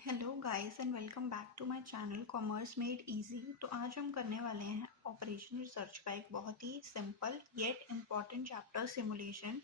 Hello guys and welcome back to my channel commerce made easy. तो आज हम करने वाले हैं ऑपरेशन रिसर्च का एक बहुत ही simple yet important chapter simulation.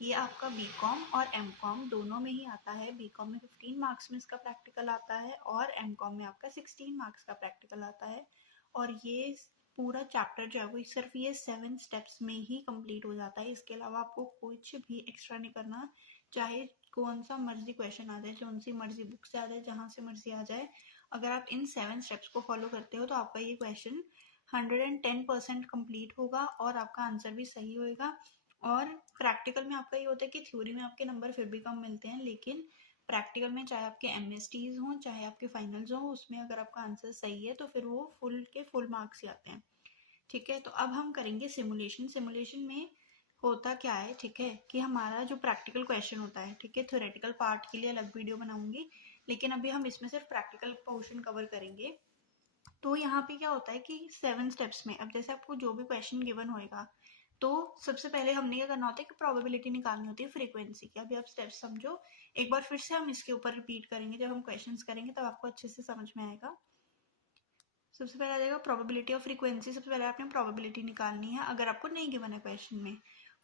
ये आपका बीकॉम और एमकॉम दोनों में ही आता है। बीकॉम में 15 मार्क्स में इसका प्रैक्टिकल आता है और एमकॉम में आपका 16 मार्क्स का प्रैक्टिकल आता है। और ये पूरा चैप्टर जो है वो सिर्फ ये 7 स्टेप्स में ही कंप्लीट हो जाता है। इसके अलावा आपको कुछ भी एक्स्ट्रा नहीं करना, चाहे कौन सा मर्जी क्वेश्चन आ जाए, कौन सी मर्जी बुक से आ जाए, जहां से मर्जी आ जाए। अगर आप इन 7 स्टेप्स को फॉलो करते हो तो आपका ये क्वेश्चन 110% कंप्लीट होगा और आपका आंसर भी सही होएगा। और प्रैक्टिकल में आपका ये होता है कि थ्योरी में आपके नंबर फिर भी कम मिलते हैं, लेकिन प्रैक्टिकल में चाहे आपके एमएसटीज हों चाहे आपके फाइनल्स हों, उसमें अगर आपका आंसर सही है तो फिर वो फुल के फुल मार्क्स ही आते हैं। ठीक है, तो अब हम करेंगे सिमुलेशन। सिमुलेशन में होता क्या है, ठीक है, कि हमारा जो प्रैक्टिकल क्वेश्चन होता है, ठीक है, थ्योरेटिकल पार्ट के लिए अलग वीडियो बनाऊंगी, लेकिन अभी हम इसमें सिर्फ प्रैक्टिकल पोर्शन कवर करेंगे। तो यहाँ पे क्या होता है कि 7 स्टेप्स में अब जैसे आपको जो भी क्वेश्चन गिवन होएगा, तो सबसे पहले हमने क्या करना होता है कि प्रोबेबिलिटी निकालनी होती है फ्रीक्वेंसी की। अभी आप स्टेप्स समझो, एक बार फिर से हम इसके ऊपर रिपीट करेंगे, जब हम क्वेश्चंस करेंगे तब आपको अच्छे से समझ में आएगा। सबसे पहले आ जाएगा प्रोबेबिलिटी और फ्रीक्वेंसी। सबसे पहले आपने प्रोबेबिलिटी निकालनी है अगर आपको नहीं गिवन है क्वेश्चन में।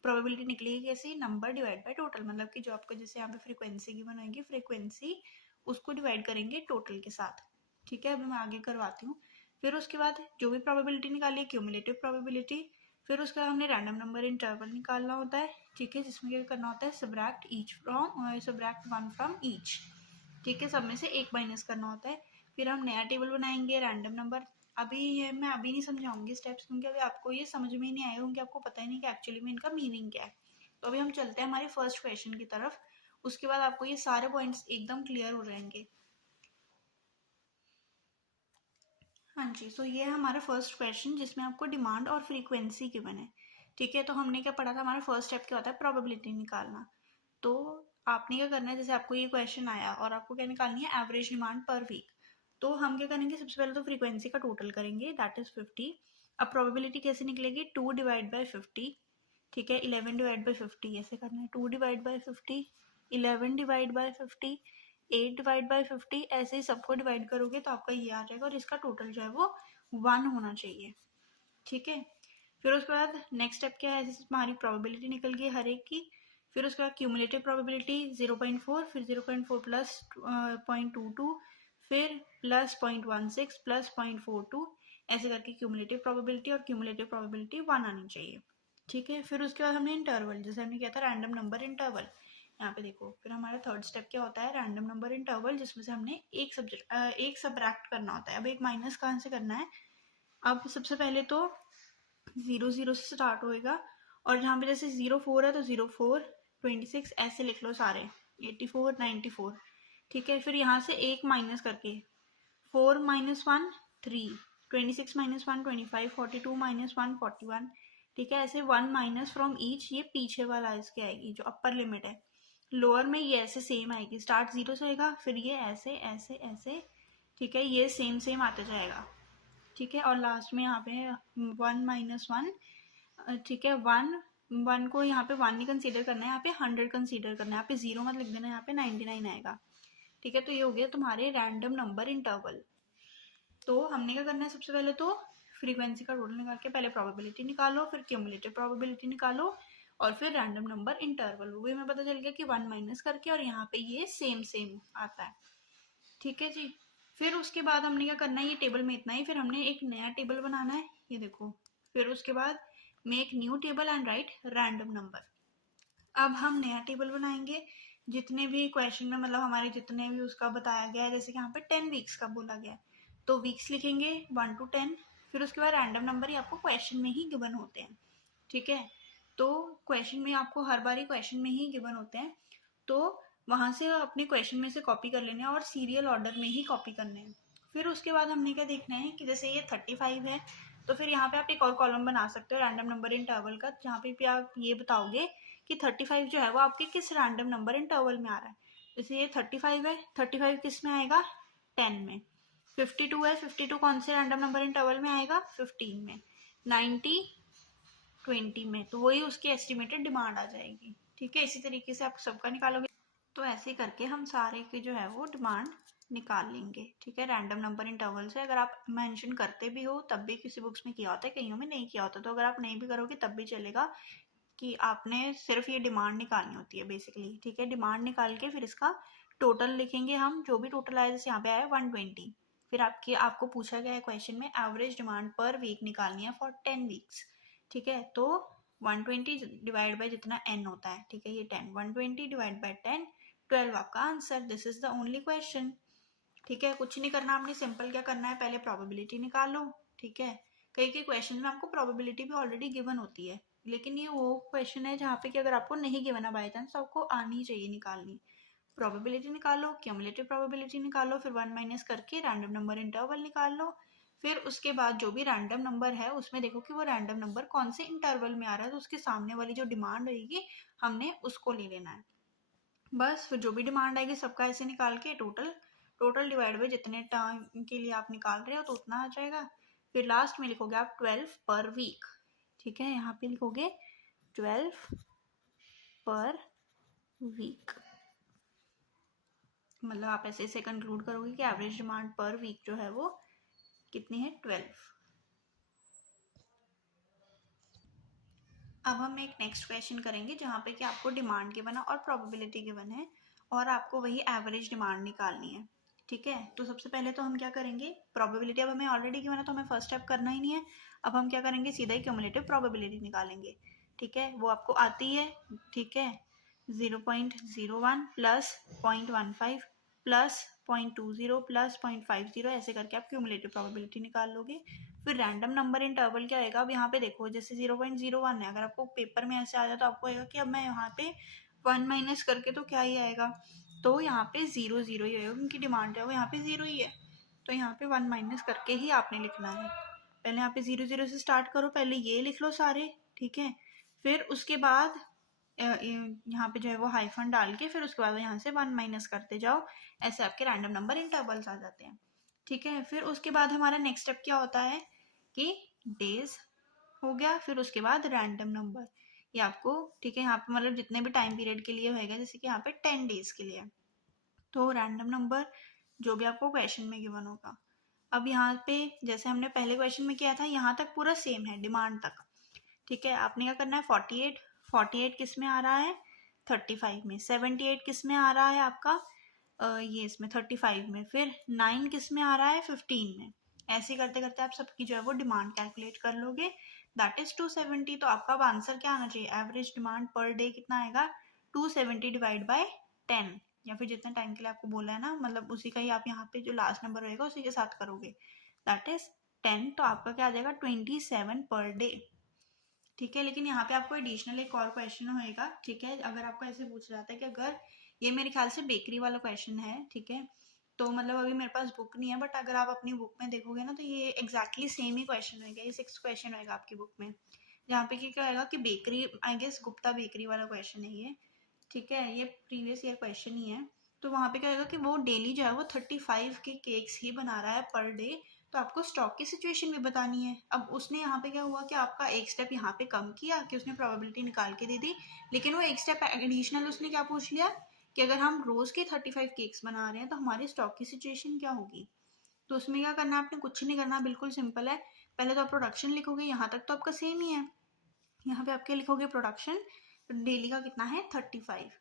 प्रोबेबिलिटी निकलेगी कैसी, नंबर डिवाइड बाय टोटल, मतलब कि जो आपको जैसे यहाँ पे फ्रीक्वेंसी गिवन होगी, फ्रीक्वेंसी उसको डिवाइड करेंगे टोटल के साथ। ठीक है, अभी मैं आगे करवाती हूँ। फिर उसके बाद जो भी प्रोबेबिलिटी निकाली, क्यूमुलेटिव प्रोबेबिलिटी। फिर उसके बाद हमने रैंडम नंबर इंटरवल निकालना होता है, ठीक है, जिसमें क्या करना होता है, सबट्रैक्ट वन फ्रॉम ईच। ठीक है, सब में से एक माइनस करना होता है। फिर हम नया टेबल बनाएंगे रैंडम नंबर। अभी ये मैं अभी नहीं समझाऊंगी स्टेप्स, क्योंकि अभी आपको ये समझ में ही नहीं आएगा, क्योंकि आपको पता ही नहीं कि एक्चुअली में इनका मीनिंग क्या है। तो अभी हम चलते हैं हमारे फर्स्ट क्वेश्चन की तरफ। उसके बाद आपको ये सारे पॉइंट्स एकदम क्लियर हो जाएंगे। हाँ जी, सो ये है हमारा फर्स्ट क्वेश्चन जिसमें आपको डिमांड और फ्रीक्वेंसी गिवन है। ठीक है, तो हमने क्या पढ़ा था, हमारा फर्स्ट स्टेप क्या होता है, प्रोबेबिलिटी निकालना। तो आपने क्या करना है, जैसे आपको ये क्वेश्चन आया और आपको क्या निकालनी है, एवरेज डिमांड पर वीक। तो हम क्या करेंगे, सबसे पहले तो फ्रीक्वेंसी का टोटल करेंगे, दैट इज 50। अब प्रोबेबिलिटी कैसे निकलेगी, 2 डिवाइड बाई 50। ठीक है, 11 डिवाइड बाई 50 ऐसे करना है, 2 divide by 50, 11 divide by 50, 8 divide by 50, ऐसे ही सबको डिवाइड करोगे तो आपका ये आ जाएगा और इसका टोटल जो है वो 1 होना चाहिए। ठीक है, फिर उसके बाद नेक्स्ट स्टेप क्या है, जैसे हमारी प्रोबेबिलिटी निकल गई हर एक की। फिर उसके बाद क्यूमुलेटिव प्रोबेबिलिटी 0.4, फिर 0.4 प्लस 0.22, फिर प्लस 0.16 प्लस 0.42, ऐसे करके क्यूमुलेटिव प्रोबेबिलिटी और क्यूमुलेटिव प्रोबेबिलिटी 1 आनी चाहिए। ठीक है, फिर उसके बाद हमने इंटरवल, जैसे हमने किया था रैंडम नंबर इंटरवल, यहाँ पे देखो। फिर हमारा थर्ड स्टेप क्या होता है, रैंडम नंबर इंटरवल, जिसमें से हमने एक सब्ट्रैक्ट करना होता है। अब एक माइनस कहाँ से करना है, अब सबसे पहले तो 0 0 से स्टार्ट होएगा, और जहाँ पे जैसे 0 4 है तो 0 4 26 ऐसे लिख लो सारे, 84 94। ठीक है, फिर यहाँ से एक माइनस करके 4 माइनस 1 3, 26 माइनस 1 25, 42 माइनस 1 41। ठीक है, ऐसे 1 माइनस फ्रॉम ईच, ये पीछे वाला इसके आएगी जो अपर लिमिट है। लोअर में ये ऐसे सेम आएगी, स्टार्ट 0 से आएगा, फिर ये ऐसे ऐसे ऐसे। ठीक है, ये सेम सेम आते जाएगा। ठीक है, और लास्ट में यहाँ पे 1 माइनस 1। ठीक है, 1 को यहाँ पे 1 नहीं कंसीडर करना है, यहाँ पे 100 कंसीडर करना है, यहाँ पे 0 मत लिख देना, यहाँ पे 99 आएगा। ठीक है, तो ये हो गया तुम्हारे रैंडम नंबर इंटरवल। तो हमने क्या करना है, सबसे पहले तो फ्रीक्वेंसी का टोटल निकाल के पहले प्रोबेबिलिटी निकालो, फिर क्यूमुलेटिव प्रोबेबिलिटी निकालो, और फिर रैंडम नंबर इंटरवल। वो हमें पता चल गया कि 1 माइनस करके, और यहाँ पे ये सेम सेम आता है। ठीक है जी, फिर उसके बाद हमने क्या करना है, ये टेबल में इतना ही, फिर हमने एक नया टेबल बनाना है, ये देखो। फिर उसके बाद make new table and right random number. अब हम नया टेबल बनाएंगे, जितने भी क्वेश्चन में मतलब हमारे जितने भी उसका बताया गया है, जैसे कि यहाँ पे 10 वीक्स का बोला गया है, तो वीक्स लिखेंगे 1 to 10। फिर उसके बाद रैंडम नंबर ही आपको क्वेश्चन में ही गिवन होते हैं। ठीक है, तो क्वेश्चन में आपको हर बार क्वेश्चन में ही गिवन होते हैं, तो वहां से अपने क्वेश्चन में से कॉपी कर लेने हैं और सीरियल ऑर्डर में ही कॉपी करने हैं। फिर उसके बाद हमने क्या देखना है कि जैसे ये 35 है, तो फिर यहाँ पे आप एक और कॉलम बना सकते हो रैंडम नंबर इंटरवल का, जहाँ पे भी आप ये बताओगे कि 35 जो है वो आपके किस रैंडम नंबर इंटरवल में आ रहा है। जैसे ये 35 है, 35 किस में आएगा, 10 में। 52 है, 52 कौन से रैंडम नंबर इंटरवल में आएगा, 15 में। 90 20 में, तो वही उसकी एस्टिमेटेड डिमांड आ जाएगी। ठीक है, इसी तरीके से आप सबका निकालोगे। तो ऐसे करके हम सारे की जो है वो डिमांड निकाल लेंगे। ठीक है, रैंडम नंबर इंटरवल से। अगर आप मेंशन करते भी हो तब भी किसी बुक्स में किया होता है, कईयों में नहीं किया होता, तो अगर आप नहीं भी करोगे तब भी चलेगा कि आपने सिर्फ ये डिमांड निकालनी होती है बेसिकली। ठीक है, डिमांड निकाल के फिर इसका टोटल लिखेंगे हम, जो भी टोटल आया, जैसे यहाँ पे आया 120। फिर आपको पूछा गया है क्वेश्चन में एवरेज डिमांड पर वीक निकालनी है फॉर 10 वीक्स। ठीक है, तो 120 डिवाइड बाई जितना n होता है, ठीक है, ये 10, 120 डिवाइड बाई 10, 12 आपका answer. This is the only question. ठीक है, कुछ नहीं करना आपने, सिंपल क्या करना है, पहले प्रोबेबिलिटी निकालो। ठीक है, कई कई क्वेश्चन में आपको प्रोबेबिलिटी भी ऑलरेडी गिवन होती है, लेकिन ये वो क्वेश्चन है जहाँ पे कि अगर आपको नहीं गिवन है बाई चांस, तो आपको आनी चाहिए निकालनी। प्रोबेबिलिटी निकालो, क्यूमुलेटिव प्रोबेबिलिटी निकालो, फिर 1 माइनस करके रैंडम नंबर इंटरवल निकाल लो। फिर उसके बाद जो भी रैंडम नंबर है उसमें देखो कि वो रैंडम नंबर कौन से इंटरवल में आ रहा है, तो उसके सामने वाली जो डिमांड रहेगी हमने उसको ले लेना है। बस फिर जो भी डिमांड आएगी सबका ऐसे निकाल के टोटल डिवाइड बाई जितने टाइम के लिए आप निकाल रहे हो तो उतना आ जाएगा। फिर लास्ट में लिखोगे आप 12 पर वीक। ठीक है, यहाँ पे लिखोगे 12 पर वीक, मतलब आप ऐसे ऐसे कंक्लूड करोगे कि एवरेज डिमांड पर वीक जो है वो कितनी है, 12। अब हम एक नेक्स्ट क्वेश्चन करेंगे जहाँ पे कि आपको डिमांड गिवन है और प्रोबेबिलिटी गिवन है, और आपको वही एवरेज डिमांड निकालनी है। ठीक है, तो सबसे पहले तो हम क्या करेंगे, प्रोबेबिलिटी अब हमें ऑलरेडी गिवन है तो हमें फर्स्ट स्टेप करना ही नहीं है। अब हम क्या करेंगे, सीधा ही क्यूमुलेटिव प्रोबेबिलिटी निकालेंगे। ठीक है, वो आपको आती है। ठीक है, 0.01 प्लस 0.15 प्लस 0.20 प्लस 0.50, ऐसे करके आप क्यूमुलेटिव प्रोबेबिलिटी निकाल लोगे। फिर रैंडम नंबर इंटरवल क्या आएगा, अब यहाँ पे देखो जैसे 0.01 है, अगर आपको पेपर में ऐसे आ जाए तो आपको आएगा कि अब मैं यहाँ पे 1 माइनस करके तो क्या ही आएगा, तो यहाँ पे 0 0 ही होगा, क्योंकि डिमांड जो है वो यहाँ पे 0 ही है, तो यहाँ पे 1 माइनस करके ही आपने लिखना है। पहले यहाँ पे 0 0 से स्टार्ट करो, पहले ये लिख लो सारे। ठीक है, फिर उसके बाद यहाँ पे जो है वो हाइफन डाल के फिर उसके बाद यहाँ से 1 माइनस करते जाओ, ऐसे आपके रैंडम नंबर इंटरवल्स आ जाते हैं। ठीक है, फिर उसके बाद हमारा नेक्स्ट स्टेप क्या होता है कि डेज हो गया, फिर उसके बाद रैंडम नंबर, ये आपको, ठीक है, यहाँ पे मतलब जितने भी टाइम पीरियड के लिए होएगा, जैसे कि यहाँ पे 10 डेज के लिए, तो रैंडम नंबर जो भी आपको क्वेश्चन में गिवन होगा। अब यहाँ पे जैसे हमने पहले क्वेश्चन में किया था, यहाँ तक पूरा सेम है डिमांड तक। ठीक है, आपने क्या करना है, 48 किस में आ रहा है, 35 में, 78 किस में आ रहा है आपका, ये इसमें 35 में, फिर 9 किस में आ रहा है, 15 में। ऐसे करते करते आप सबकी जो है वो डिमांड कैलकुलेट कर लोगे, दैट इज 270। तो आपका अब आंसर क्या आना चाहिए, एवरेज डिमांड पर डे कितना आएगा, 270 डिवाइड बाय 10, या फिर जितने टाइम के लिए आपको बोला है ना, मतलब उसी का ही आप यहाँ पे जो लास्ट नंबर होएगा उसी के साथ करोगे, दैट इज 10। तो आपका क्या आ जाएगा, 27 पर डे। ठीक है, लेकिन यहाँ पे आपको एडिशनल एक और क्वेश्चन होएगा। ठीक है, अगर आपको ऐसे पूछा जाता है कि अगर, ये मेरे ख्याल से बेकरी वाला क्वेश्चन है, ठीक है, तो मतलब अभी मेरे पास बुक नहीं है, बट अगर आप अपनी बुक में देखोगे ना तो ये एग्जैक्टली सेम ही क्वेश्चन होगा, ये 6th क्वेश्चन होगा आपकी बुक में, जहाँ पे क्या होगा कि bakery, I guess Gupta bakery वाला क्वेश्चन है ये। ठीक है, ये प्रीवियस ईयर क्वेश्चन ही है। तो वहाँ पे क्या होगा कि वो डेली जो है वो 35 के केक्स ही बना रहा है पर डे, तो आपको स्टॉक की सिचुएशन भी बतानी है। अब उसने यहाँ पे क्या हुआ कि आपका एक स्टेप यहाँ पे कम किया कि उसने प्रोबेबिलिटी निकाल के दे दी, लेकिन वो एक स्टेप एडिशनल उसने क्या पूछ लिया कि अगर हम रोज के 35 केक्स बना रहे हैं तो हमारे स्टॉक की सिचुएशन क्या होगी। तो उसमें क्या करना है, आपने कुछ नहीं करना, बिल्कुल सिंपल है। पहले तो आप प्रोडक्शन लिखोगे, यहाँ तक तो आपका सेम ही है, यहाँ पे आपके लिखोगे प्रोडक्शन डेली का कितना है, 35।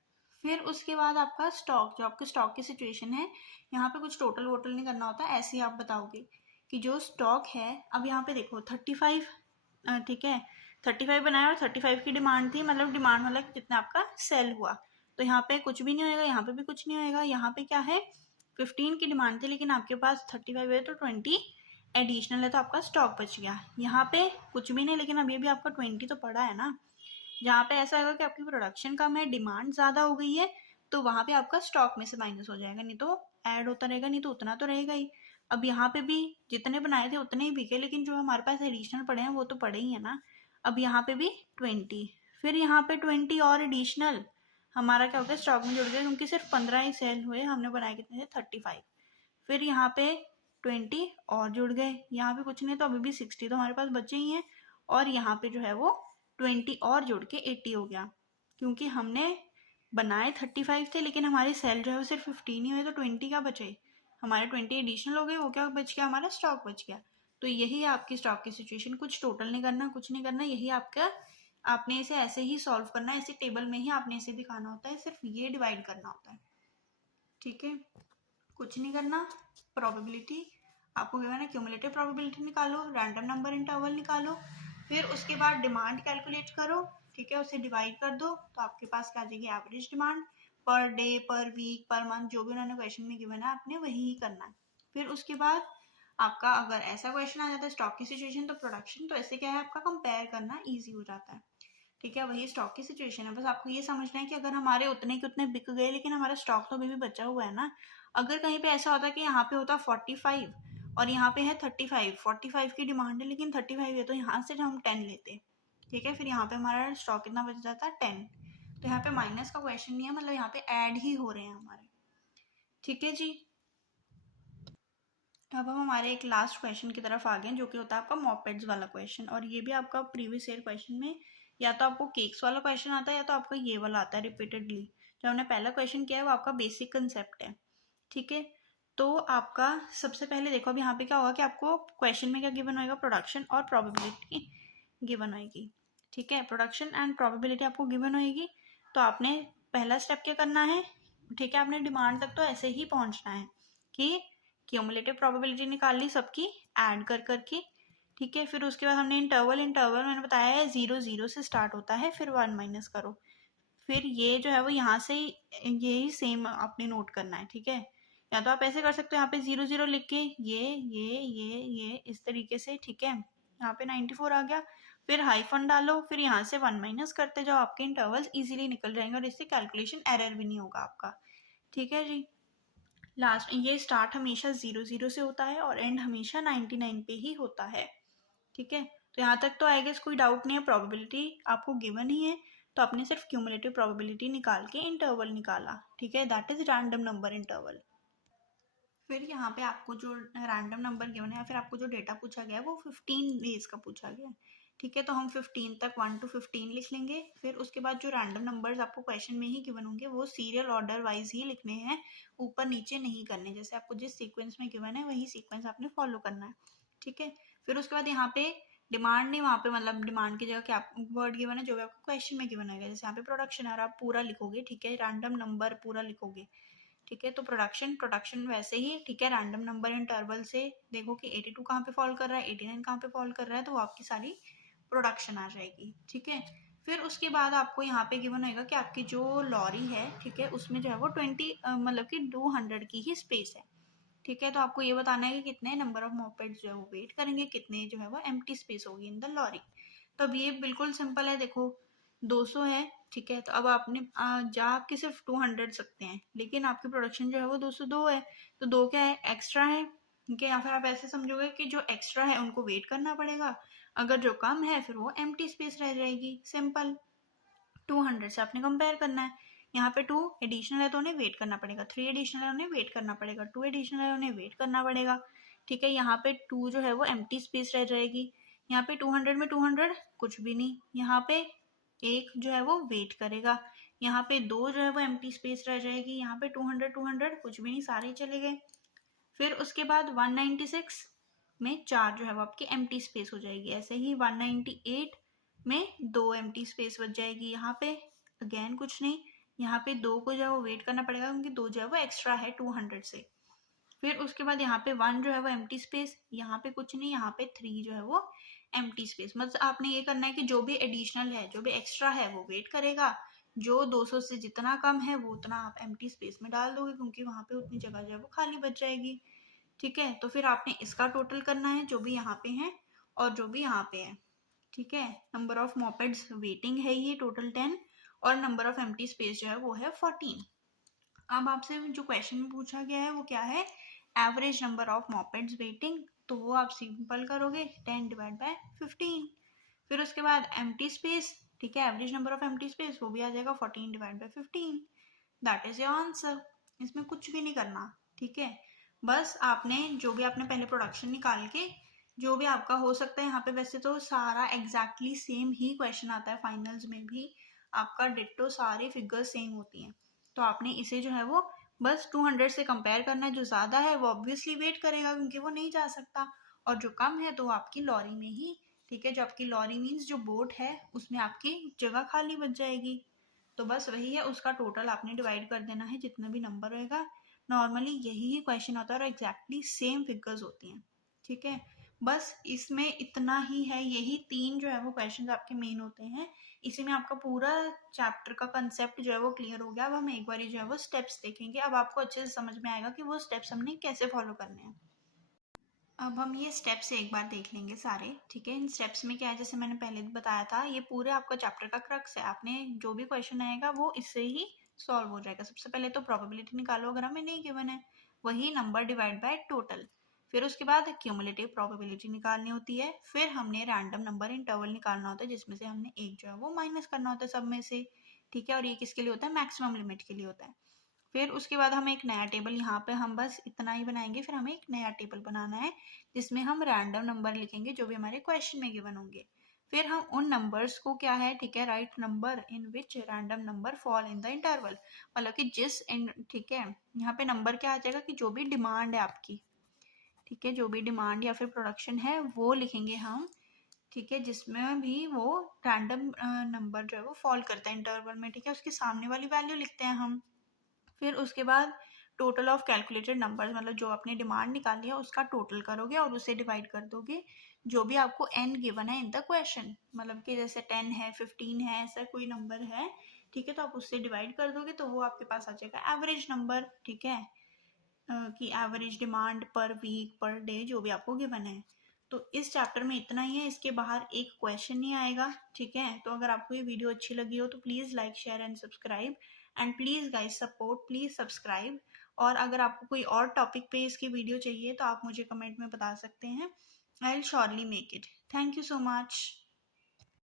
फिर उसके बाद आपका स्टॉक, जो आपके स्टॉक की सिचुएशन है, यहाँ पे कुछ टोटल वोटल नहीं करना होता, ऐसे ही आप बताओगे कि जो स्टॉक है, अब यहाँ पे देखो 35, ठीक है, 35 बनाया और 35 की डिमांड थी, मतलब डिमांड मतलब कितना आपका सेल हुआ, तो यहाँ पे कुछ भी नहीं होएगा, यहाँ पे भी कुछ नहीं होएगा। यहाँ पे क्या है, 15 की डिमांड थी लेकिन आपके पास 35 है, तो 20 एडिशनल है, तो आपका स्टॉक बच गया। यहाँ पे कुछ भी नहीं, लेकिन अभी भी आपका 20 तो पड़ा है ना। जहाँ पे ऐसा होगा कि आपकी प्रोडक्शन कम है, डिमांड ज़्यादा हो गई है, तो वहाँ पे आपका स्टॉक में से माइनस हो जाएगा, नहीं तो ऐड होता रहेगा, नहीं तो उतना तो रहेगा ही। अब यहाँ पे भी जितने बनाए थे उतने ही बिके, लेकिन जो हमारे पास एडिशनल पड़े हैं वो तो पड़े ही है ना। अब यहाँ पे भी 20, फिर यहाँ पे 20 और एडिशनल, हमारा क्या हो गया, स्टॉक में जुड़ गया, क्योंकि सिर्फ 15 ही सेल हुए, हमने बनाए कितने थे, 35। फिर यहाँ पे 20 और जुड़ गए, यहाँ पे कुछ नहीं, तो अभी भी 60 तो हमारे पास बचे ही हैं, और यहाँ पे जो है वो 20 और जोड़ के 80 हो गया, क्योंकि हमने बनाए 35 थे लेकिन हमारी सेल जो है वो सिर्फ 15 ही हुए, तो 20 क्या बचे, हमारे 20 एडिशनल हो गए, वो क्या बच गया, हमारा स्टॉक बच गया। तो यही है आपकी स्टॉक की सिचुएशन, कुछ टोटल नहीं करना, कुछ नहीं करना, यही आपका, आपने इसे ऐसे ही सॉल्व करना है, ऐसे टेबल में ही आपने इसे दिखाना होता है, सिर्फ ये डिवाइड करना होता है, ठीक है, कुछ नहीं करना। प्रोबेबिलिटी आपको गिवन है, क्यूमुलेटिव प्रोबेबिलिटी निकालो, रैंडम नंबर इंटरवल निकालो, फिर उसके बाद डिमांड कैलकुलेट करो, ठीक है, उसे डिवाइड कर दो, तो आपके पास क्या आ जाएगी, average demand per day, per week, per month, जो भी उन्होंने क्वेश्चन में गिवन है आपने वही ही करना है। फिर उसके बाद आपका अगर ऐसा क्वेश्चन आ जाता है स्टॉक की सिचुएशन तो प्रोडक्शन, तो ऐसे क्या है आपका कंपेयर करना ईजी हो जाता है, ठीक है, वही स्टॉक की सिचुएशन है। बस आपको ये समझना है कि अगर हमारे उतने के उतने बिक गए लेकिन हमारा स्टॉक तो अभी भी बचा हुआ है ना, अगर कहीं पे ऐसा होता कि यहाँ पे होता 45 और यहाँ पे है 35, 45 की डिमांड है लेकिन 35 है, तो यहाँ से हम 10 लेते, ठीक है, फिर यहाँ पे हमारा स्टॉक कितना बच जाता है 10, तो यहाँ पे माइनस का क्वेश्चन नहीं है, मतलब यहाँ पे ऐड ही हो रहे हैं हमारे, ठीक है जी। अब हम हमारे एक लास्ट क्वेश्चन की तरफ आ गए जो कि होता है आपका मॉपेड्स वाला क्वेश्चन, और ये भी आपका प्रीवियस ईयर क्वेश्चन में या तो आपको केक्स वाला क्वेश्चन आता है या तो आपका ये वाला आता है रिपीटेडली। जो हमने पहला क्वेश्चन किया है वो आपका बेसिक कंसेप्ट है, ठीक है। तो आपका सबसे पहले देखो अब यहाँ पे क्या होगा कि आपको क्वेश्चन में क्या गिवन होगा, प्रोडक्शन और प्रोबेबिलिटी गिवन होगी, ठीक है, प्रोडक्शन एंड प्रोबेबिलिटी आपको गिवन होगी। तो आपने पहला स्टेप क्या करना है, ठीक है, आपने डिमांड तक तो ऐसे ही पहुंचना है कि क्यूमुलेटिव प्रोबेबिलिटी निकाल ली सबकी ऐड कर करके, ठीक है, फिर उसके बाद हमने इंटरवल, इंटरवल मैंने बताया है 0 0 से स्टार्ट होता है, फिर 1 माइनस करो, फिर ये जो है वो यहाँ से यही सेम आपने नोट करना है, ठीक है। या तो आप ऐसे कर सकते हो यहाँ पे 0 0 लिख के ये इस तरीके से, ठीक है, यहाँ पे 94 आ गया, फिर हाइफन डालो, फिर यहाँ से 1 माइनस करते जाओ, आपके इंटरवल्स इजीली निकल जाएंगे और इससे कैलकुलेशन एरर भी नहीं होगा आपका, ठीक है जी। लास्ट ये स्टार्ट हमेशा 0 0 से होता है और एंड हमेशा 99 पे ही होता है, ठीक है। तो यहाँ तक तो आई गेस कोई डाउट नहीं है, प्रोबेबिलिटी आपको गिवन ही है, तो आपने सिर्फ क्यूमुलेटिव प्रोबेबिलिटी निकाल के इंटरवल निकाला, ठीक है, that is random number interval. फिर यहाँ पे आपको जो रैंडम नंबर गिवन है या फिर आपको जो डेटा पूछा गया है वो 15 डेज का पूछा गया है, ठीक है, तो हम 15 तक 1 to 15 लिख लेंगे। फिर उसके बाद जो रैंडम नंबर्स आपको क्वेश्चन में ही गिवन होंगे वो सीरियल ऑर्डर वाइज ही लिखने हैं, ऊपर नीचे नहीं करने, जैसे आपको जिस सीक्वेंस में गिवन है वही सीक्वेंस आपने फॉलो करना है, ठीक है। फिर उसके बाद यहाँ पे डिमांड नहीं, वहाँ पे मतलब डिमांड की जगह क्या वर्ड गिवन है जो भी आपको क्वेश्चन में गिवन है, जैसे यहाँ पे प्रोडक्शन है आप पूरा लिखोगे, ठीक है, रैंडम नंबर पूरा लिखोगे, ठीक है। तो प्रोडक्शन, प्रोडक्शन वैसे ही, ठीक है, रैंडम नंबर इंटरवल से देखो कि 82 कहाँ पे फॉल कर रहा है, 89 कहाँ पे फॉल कर रहा है, तो आपकी सारी प्रोडक्शन आ जाएगी, ठीक है। फिर उसके बाद आपको यहाँ पे गिवन होगा कि आपकी जो लॉरी है, ठीक है, उसमें जो है वो 20 मतलब कि 200 की ही स्पेस है, ठीक है। तो आपको ये बताना है कि कितने नंबर ऑफ मोपेड्स जो है वो वेट करेंगे, कितने जो है वो एम्प्टी स्पेस होगी इन द लॉरी। तो अब ये बिल्कुल सिंपल है, देखो 200 है, ठीक है, तो अब आपने जा आपके सिर्फ 200 सकते हैं लेकिन आपकी प्रोडक्शन जो है वो 202 है, तो दो क्या है एक्स्ट्रा है, ठीक है, या फिर आप ऐसे समझोगे कि जो एक्स्ट्रा है उनको वेट करना पड़ेगा, अगर जो कम है फिर वो एम्प्टी स्पेस रह जाएगी, सिंपल। 200 से आपने कंपेयर करना है, यहाँ पे 2 एडिशनल है तो उन्हें वेट करना पड़ेगा, 3 एडिशनल है उन्हें वेट करना पड़ेगा, 2 एडिशनल है उन्हें वेट करना पड़ेगा, ठीक है। यहाँ पे 2 जो है वो एम्प्टी स्पेस रह जाएगी, यहाँ पे 200 में 200 कुछ भी नहीं, यहाँ पे एक जो है वो वेट करेगा, यहाँ पे 2 जो है वो एम्प्टी स्पेस रह जाएगी, यहाँ पे 200 200 कुछ भी नहीं, सारे चले गए। फिर उसके बाद 196 में 4 जो है वो आपकी एम्प्टी स्पेस हो जाएगी, ऐसे ही 198 में 2 एम्प्टी स्पेस बच जाएगी, यहाँ पे अगेन कुछ नहीं, यहाँ पे 2 को जो है वो वेट करना पड़ेगा क्योंकि 2 जो है वो एक्स्ट्रा है 200 से। फिर उसके बाद यहाँ पे 1 जो है वो एम्प्टी स्पेस, यहाँ पे कुछ नहीं, यहाँ पे 3 जो है वो एम्प्टी स्पेस। मतलब आपने ये करना है कि जो भी एडिशनल है, जो भी एक्स्ट्रा है वो वेट करेगा, जो 200 से जितना कम है वो उतना आप एम्प्टी स्पेस में डाल दोगे क्योंकि वहाँ पे उतनी जगह जो है वो खाली बच जाएगी, ठीक है। तो फिर आपने इसका टोटल करना है जो भी यहाँ पे है और जो भी यहाँ पे है, ठीक है। नंबर ऑफ मोपेड्स वेटिंग है ये टोटल 10 और नंबर ऑफ एम्प्टी स्पेस जो है वो है 14। अब आपसे जो क्वेश्चन में पूछा गया है वो क्या है, average number of mopeds waiting, तो वो आप सिंपल करोगे 10 डिवाइड बाय 15। फिर उसके बाद एम्प्टी स्पेस, ठीक है, average number of empty space वो भी आ जाएगा 14 divide by 15, that is your answer. इसमें कुछ भी नहीं करना, ठीक है, बस आपने जो भी आपने पहले प्रोडक्शन निकाल के जो भी आपका हो सकता है, यहाँ पे वैसे तो सारा एग्जैक्टली सेम ही क्वेश्चन आता है, फाइनल्स में भी आपका डिट्टो सारी फिगर्स सेम होती हैं, तो आपने इसे जो है वो बस 200 से कंपेयर करना है, जो ज़्यादा है वो ऑब्वियसली वेट करेगा क्योंकि वो नहीं जा सकता, और जो कम है तो वो आपकी लॉरी में ही, ठीक है, जो आपकी लॉरी मीन्स जो बोट है उसमें आपकी जगह खाली बच जाएगी। तो बस वही है, उसका टोटल आपने डिवाइड कर देना है जितना भी नंबर होएगा। नॉर्मली यही क्वेश्चन होता है और एग्जैक्टली सेम फिगर्स होती हैं, ठीक है। बस इसमें इतना ही है, यही 3 जो है वो क्वेश्चन आपके मेन होते हैं। इसी में आपका पूरा चैप्टर का कंसेप्ट जो है वो क्लियर हो गया। अब हम एक बार जो है वो स्टेप्स देखेंगे, अब आपको अच्छे से समझ में आएगा कि वो स्टेप्स हमने कैसे फॉलो करने हैं। अब हम ये स्टेप्स एक बार देख लेंगे सारे, ठीक है। इन स्टेप्स में क्या है, जैसे मैंने पहले बताया था, ये पूरे आपका चैप्टर का क्रक्स है। आपने जो भी क्वेश्चन आएगा वो इससे ही सॉल्व हो जाएगा। सबसे पहले तो प्रोबेबिलिटी निकालो अगर हमें नहीं गिवन है, वही नंबर डिवाइड बाय टोटल। फिर उसके बाद क्यूमुलेटिव प्रोबेबिलिटी निकालनी होती है। फिर हमने रैंडम नंबर इंटरवल निकालना होता है जिसमें से हमने एक जो है वो माइनस करना होता है सब में से, ठीक है। और ये किसके लिए होता है, मैक्सिमम लिमिट के लिए होता है। फिर उसके बाद हम एक नया टेबल, यहाँ पे हम बस इतना ही बनाएंगे, फिर हमें एक नया टेबल बनाना है जिसमें हम रैंडम नंबर लिखेंगे जो भी हमारे क्वेश्चन में गिवन होंगे। फिर हम उन नंबर्स को क्या है, ठीक है, right number in which random number fall in the interval, मतलब कि ठीक है, यहाँ पे नंबर क्या आ जाएगा कि जो भी डिमांड है आपकी, ठीक है, जो भी डिमांड या फिर प्रोडक्शन है वो लिखेंगे हम, ठीक है, जिसमें भी वो रैंडम नंबर जो है वो फॉल करता है इंटरवल में, ठीक है, उसके सामने वाली वैल्यू लिखते हैं हम। फिर उसके बाद टोटल ऑफ कैलकुलेटेड नंबर, मतलब जो आपने डिमांड निकाली है उसका टोटल करोगे और उसे डिवाइड कर दोगे जो भी आपको एन गिवन है इन द क्वेश्चन, मतलब कि जैसे 10 है, 15 है, ऐसा कोई नंबर है, ठीक है, तो आप उससे डिवाइड कर दोगे तो वो आपके पास आ जाएगा एवरेज नंबर, ठीक है, कि average demand per week per day जो भी आपको गिवन है। तो इस चैप्टर में इतना ही है, इसके बाहर एक क्वेश्चन नहीं आएगा, ठीक है। तो अगर आपको ये वीडियो अच्छी लगी हो तो please like share and subscribe, and please guys support, please subscribe. और अगर आपको कोई और टॉपिक पे इसकी वीडियो चाहिए तो आप मुझे कमेंट में बता सकते हैं। I will surely make it. Thank you so much.